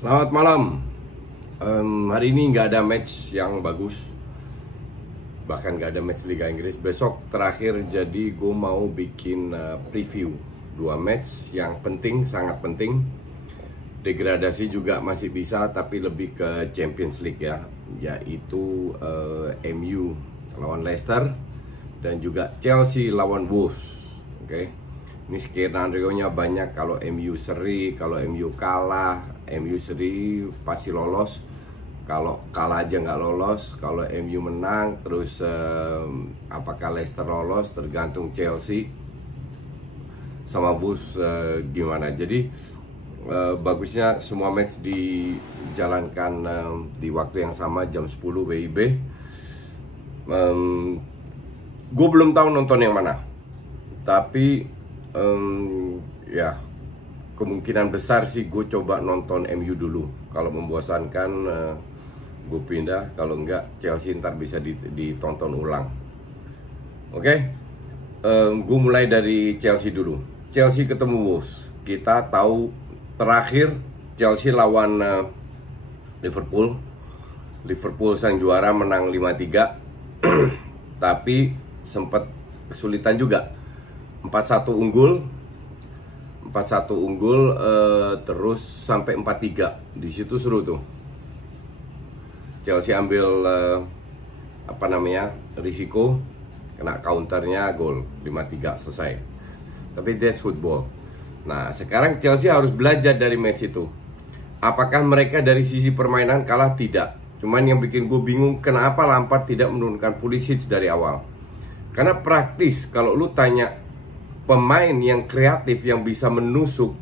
Selamat malam. Hari ini nggak ada match yang bagus, bahkan nggak ada match Liga Inggris. Besok terakhir, jadi gue mau bikin preview 2 match yang penting, sangat penting. Degradasi juga masih bisa, tapi lebih ke Champions League ya, yaitu MU lawan Leicester dan juga Chelsea lawan Wolves. Oke. Ini skenario-nya banyak. Kalau MU seri, kalau MU kalah, MU seri pasti lolos. Kalau kalah aja nggak lolos. Kalau MU menang, terus apakah Leicester lolos, tergantung Chelsea sama Wolves gimana. Jadi bagusnya semua match dijalankan di waktu yang sama, jam 10 WIB. Gue belum tahu nonton yang mana, tapi ya kemungkinan besar sih gue coba nonton MU dulu. Kalau membosankan gue pindah, kalau enggak Chelsea ntar bisa ditonton ulang. Oke. Gue mulai dari Chelsea dulu. Chelsea ketemu Wolves. Kita tahu terakhir Chelsea lawan Liverpool sang juara menang 5-3. Tapi sempat kesulitan juga. 4-1 unggul terus sampai 4-3. Di situ seru tuh. Chelsea ambil risiko, kena counternya, gol 5-3 selesai. Tapi that's football. Nah, sekarang Chelsea harus belajar dari match itu. Apakah mereka dari sisi permainan kalah? Tidak. Cuman yang bikin gue bingung, kenapa Lampard tidak menurunkan Pulisic dari awal. Karena praktis, kalau lu tanya pemain yang kreatif yang bisa menusuk,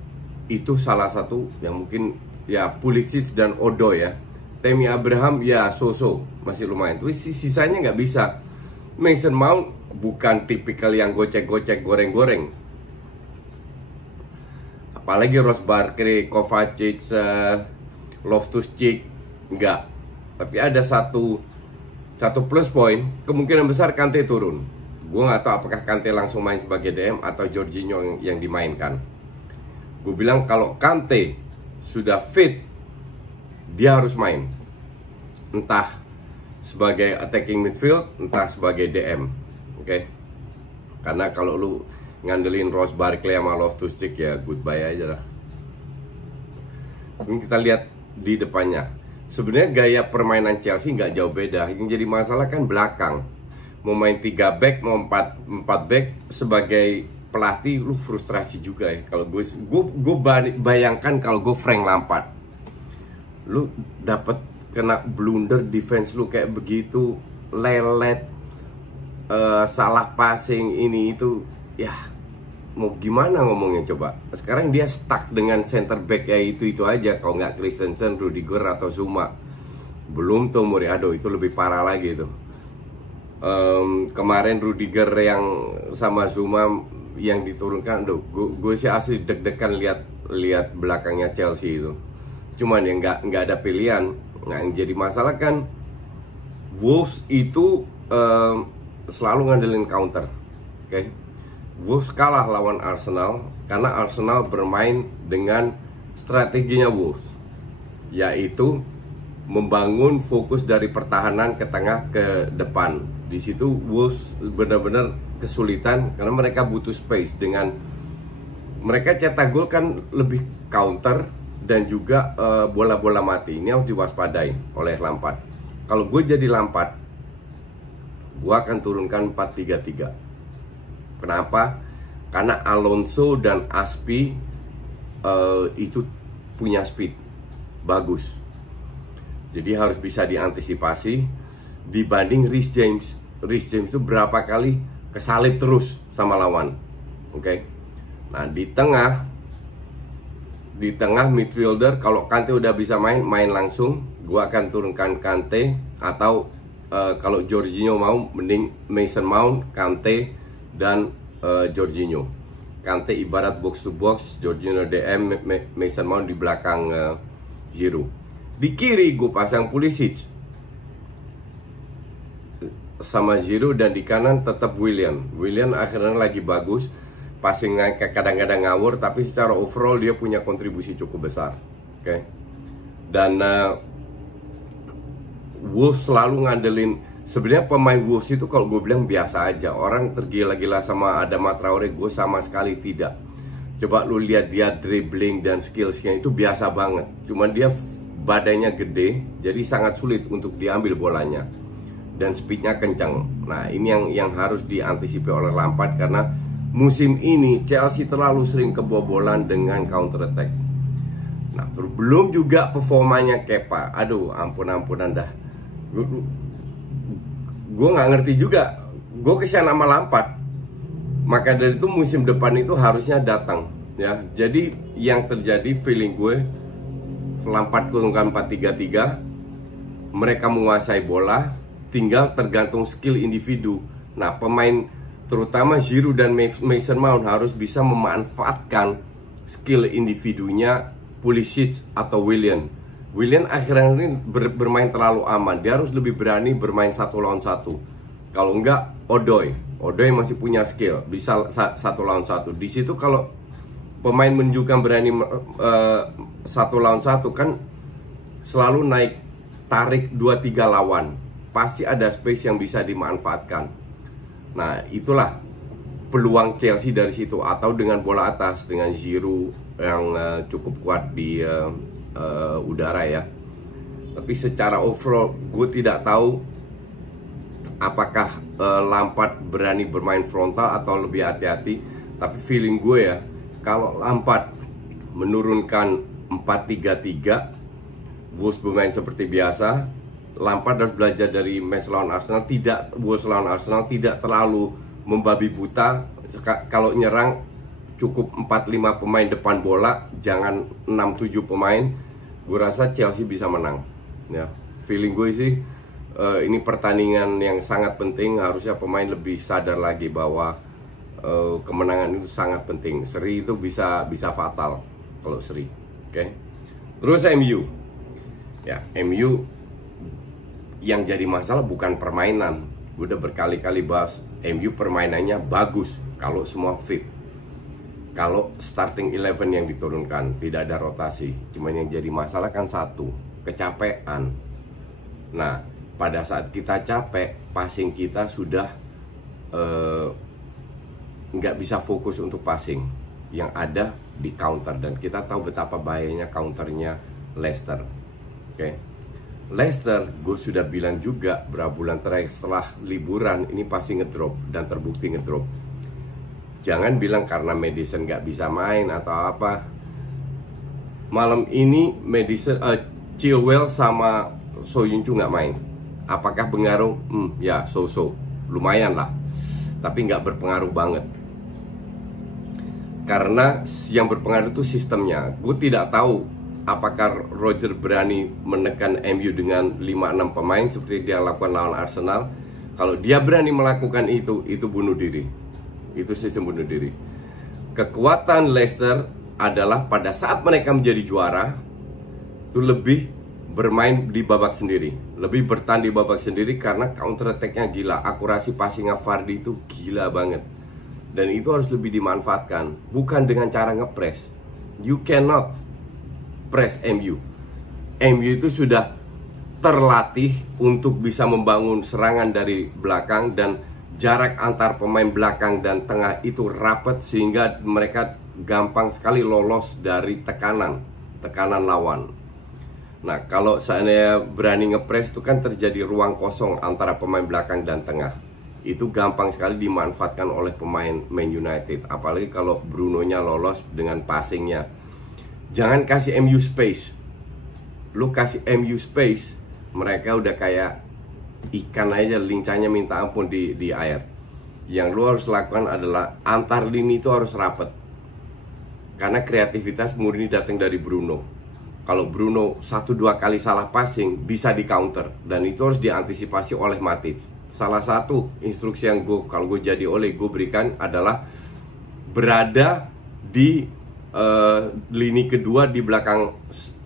itu salah satu yang mungkin ya Pulisic dan Odoi ya. Tammy Abraham ya so-so, masih lumayan. Tapi sisanya nggak bisa. Mason Mount bukan tipikal yang gocek-gocek, goreng-goreng. Apalagi Ross Barkley, Kovacic, Loftus-Cheek enggak. Tapi ada satu plus point, kemungkinan besar Kante turun. Gue nggak tahu apakah Kante langsung main sebagai DM atau Jorginho yang dimainkan. Gue bilang kalau Kante sudah fit, dia harus main. Entah sebagai attacking midfield, entah sebagai DM. Oke. Karena kalau lu ngandelin Ross Barkley sama Loftus-Cheek ya goodbye aja lah. Ini kita lihat di depannya. Sebenarnya gaya permainan Chelsea nggak jauh beda. Yang jadi masalah kan belakang. Mau main 3 back, mau 4 back, sebagai pelatih lu frustrasi juga ya. Kalau gue bayangkan kalau gue Frank Lampard, lu dapet kena blunder defense lu kayak begitu, lelet, salah passing ini itu, ya mau gimana ngomongnya coba. Sekarang dia stuck dengan center back ya itu aja. Kalau nggak Christensen, Rudiger atau Zuma. Belum tuh Muriado, itu lebih parah lagi tuh. Kemarin Rudiger yang sama Zuma yang diturunkan, gue sih asli deg-degan lihat belakangnya Chelsea itu. Cuman ya nggak ada pilihan. Nah, yang jadi masalah kan Wolves itu selalu ngandelin counter. Oke. Wolves kalah lawan Arsenal karena Arsenal bermain dengan strateginya Wolves, yaitu membangun fokus dari pertahanan ke tengah ke depan. Di situ Wolves benar-benar kesulitan karena mereka butuh space. Dengan mereka cetak gol kan lebih counter dan juga bola-bola mati. Ini harus diwaspadai oleh Lampard. Kalau gue jadi Lampard, gue akan turunkan 4-3-3. Kenapa? Karena Alonso dan Aspi itu punya speed bagus. Jadi harus bisa diantisipasi. Dibanding Reece James itu berapa kali kesalip terus sama lawan. Oke. Nah, di tengah midfielder, kalau Kante udah bisa main langsung, gua akan turunkan Kante. Atau kalau Jorginho mau, mending Mason Mount, Kante dan Jorginho. Kante ibarat box to box, Jorginho DM, Mason Mount di belakang Giroud. Di kiri gue pasang Pulisic sama Giroud, dan di kanan tetap Willian akhirnya lagi bagus. Passingnya kadang-kadang ngawur, tapi secara overall dia punya kontribusi cukup besar. Oke. Dan Wolves selalu ngandelin. Sebenarnya pemain Wolves itu kalau gue bilang biasa aja. Orang tergila-gila sama Adama Traore, gue sama sekali tidak. Coba lu lihat dia dribbling dan skillsnya itu biasa banget. Cuman dia badannya gede, jadi sangat sulit untuk diambil bolanya. Dan speednya kencang. Nah ini yang harus diantisipasi oleh Lampard, karena musim ini Chelsea terlalu sering kebobolan dengan counter attack. Nah belum juga performanya Kepa. Aduh ampun-ampunan dah. Gue nggak ngerti juga. Gue kesian sama Lampard. Maka dari itu musim depan itu harusnya datang ya. Jadi yang terjadi feeling gue, Lampard kurungkan 4-3-3. Mereka menguasai bola, tinggal tergantung skill individu. Nah pemain terutama Giroud dan Mason Mount harus bisa memanfaatkan skill individunya Pulisic atau Willian. Willian akhirnya ini bermain terlalu aman. Dia harus lebih berani bermain 1 lawan 1. Kalau enggak, Odoi masih punya skill, bisa 1 lawan 1. Di situ kalau pemain menunjukkan berani 1 lawan 1 kan selalu naik tarik 2-3 lawan. Pasti ada space yang bisa dimanfaatkan. Nah, itulah peluang Chelsea dari situ, atau dengan bola atas dengan Giroud yang cukup kuat di udara ya. Tapi secara overall gue tidak tahu apakah Lampard berani bermain frontal atau lebih hati-hati. Tapi feeling gue ya, kalau Lampard menurunkan 4-3-3, Wolves bermain seperti biasa. Lampard harus belajar dari match lawan Arsenal. Wolves lawan Arsenal tidak terlalu membabi buta. Kalau nyerang cukup 4-5 pemain depan bola, jangan 6-7 pemain. Gue rasa Chelsea bisa menang ya. Feeling gue sih ini pertandingan yang sangat penting. Harusnya pemain lebih sadar lagi bahwa kemenangan itu sangat penting. Seri itu bisa fatal kalau seri. Oke. Terus MU. Ya, MU yang jadi masalah bukan permainan. Gue udah berkali-kali bahas, MU permainannya bagus kalau semua fit. Kalau starting 11 yang diturunkan, tidak ada rotasi. Cuman yang jadi masalah kan satu, kecapean. Nah, pada saat kita capek, passing kita sudah nggak bisa fokus untuk passing. Yang ada di counter. Dan kita tahu betapa bahayanya counternya Leicester. Oke. Leicester, gue sudah bilang juga berapa bulan terakhir setelah liburan, ini pasti ngedrop. Dan terbukti ngedrop. Jangan bilang karena Maddison nggak bisa main atau apa. Malam ini Chilwell sama Soyuncu nggak main. Apakah pengaruh? Ya so-so, lumayan lah. Tapi nggak berpengaruh banget. Karena yang berpengaruh itu sistemnya. Gue tidak tahu apakah Roger berani menekan MU dengan 5-6 pemain seperti dia lakukan lawan Arsenal. Kalau dia berani melakukan itu bunuh diri. Itu sistem bunuh diri. Kekuatan Leicester adalah pada saat mereka menjadi juara itu lebih bermain di babak sendiri, lebih bertahan di babak sendiri karena counter attack-nya gila, akurasi passing Vardy itu gila banget. Dan itu harus lebih dimanfaatkan, bukan dengan cara ngepres. You cannot press MU. MU itu sudah terlatih untuk bisa membangun serangan dari belakang, dan jarak antar pemain belakang dan tengah itu rapat sehingga mereka gampang sekali lolos dari tekanan lawan. Nah, kalau seandainya berani ngepres itu kan terjadi ruang kosong antara pemain belakang dan tengah. Itu gampang sekali dimanfaatkan oleh pemain Man United. Apalagi kalau Bruno-nya lolos dengan passingnya. Jangan kasih MU space. Lu kasih MU space, mereka udah kayak ikan aja, lincahnya minta ampun di air. Yang lu harus lakukan adalah antar lini itu harus rapat. Karena kreativitas murni datang dari Bruno. Kalau Bruno 1-2 kali salah passing bisa di counter, dan itu harus diantisipasi oleh Matic. Salah satu instruksi yang kalau gue jadi gue berikan adalah berada di lini kedua di belakang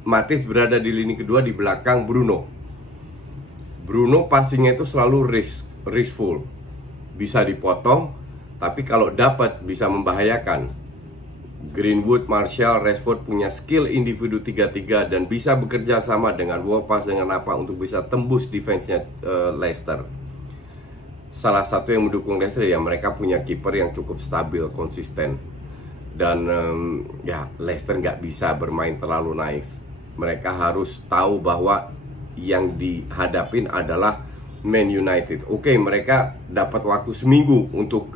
Matic, berada di lini kedua di belakang Bruno. Bruno passingnya itu selalu riskful, bisa dipotong, tapi kalau dapat bisa membahayakan. Greenwood, Martial, Rashford punya skill individu 3-3 dan bisa bekerja sama dengan Wolves dengan apa untuk bisa tembus defense-nya Leicester. Salah satu yang mendukung Leicester ya mereka punya kiper yang cukup stabil, konsisten. Dan ya Leicester nggak bisa bermain terlalu naif. Mereka harus tahu bahwa yang dihadapin adalah Man United. Oke, mereka dapat waktu seminggu untuk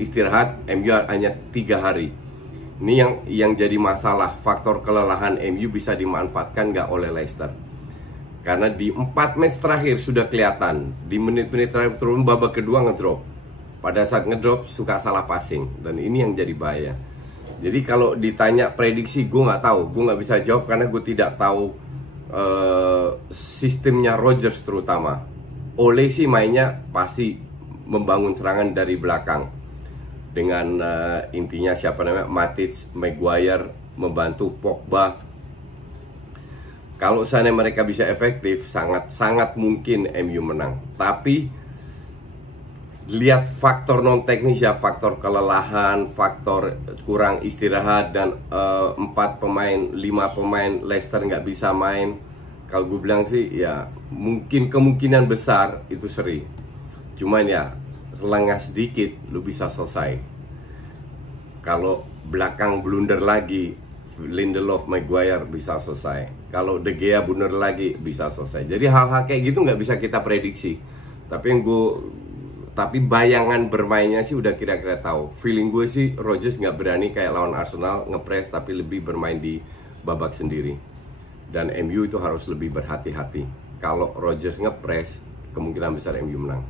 istirahat, MU hanya 3 hari. Ini yang jadi masalah, faktor kelelahan MU bisa dimanfaatkan nggak oleh Leicester. Karena di 4 match terakhir sudah kelihatan, di menit-menit terakhir turun babak kedua ngedrop. Pada saat ngedrop suka salah passing, dan ini yang jadi bahaya. Jadi kalau ditanya prediksi, gue nggak tahu, gue nggak bisa jawab karena gue tidak tahu sistemnya Rodgers terutama. Ole sih mainnya pasti membangun serangan dari belakang. Dengan intinya siapa namanya Matic, Maguire membantu Pogba. Kalau seandainya mereka bisa efektif, sangat mungkin MU menang. Tapi lihat faktor non teknis ya, faktor kelelahan, faktor kurang istirahat dan 4 pemain, 5 pemain Leicester nggak bisa main. Kalau gue bilang sih ya mungkin kemungkinan besar itu seri. Cuman ya lengah sedikit lu bisa selesai. Kalau belakang blunder lagi, Lindelof, Maguire bisa selesai. Kalau De Gea blunder lagi bisa selesai. Jadi hal-hal kayak gitu nggak bisa kita prediksi. Tapi bayangan bermainnya sih udah kira-kira tahu. Feeling gue sih Rodgers nggak berani kayak lawan Arsenal ngepres, tapi lebih bermain di babak sendiri. Dan MU itu harus lebih berhati-hati. Kalau Rodgers ngepres, kemungkinan besar MU menang.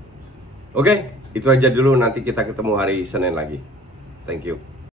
Oke, itu aja dulu. Nanti kita ketemu hari Senin lagi. Thank you.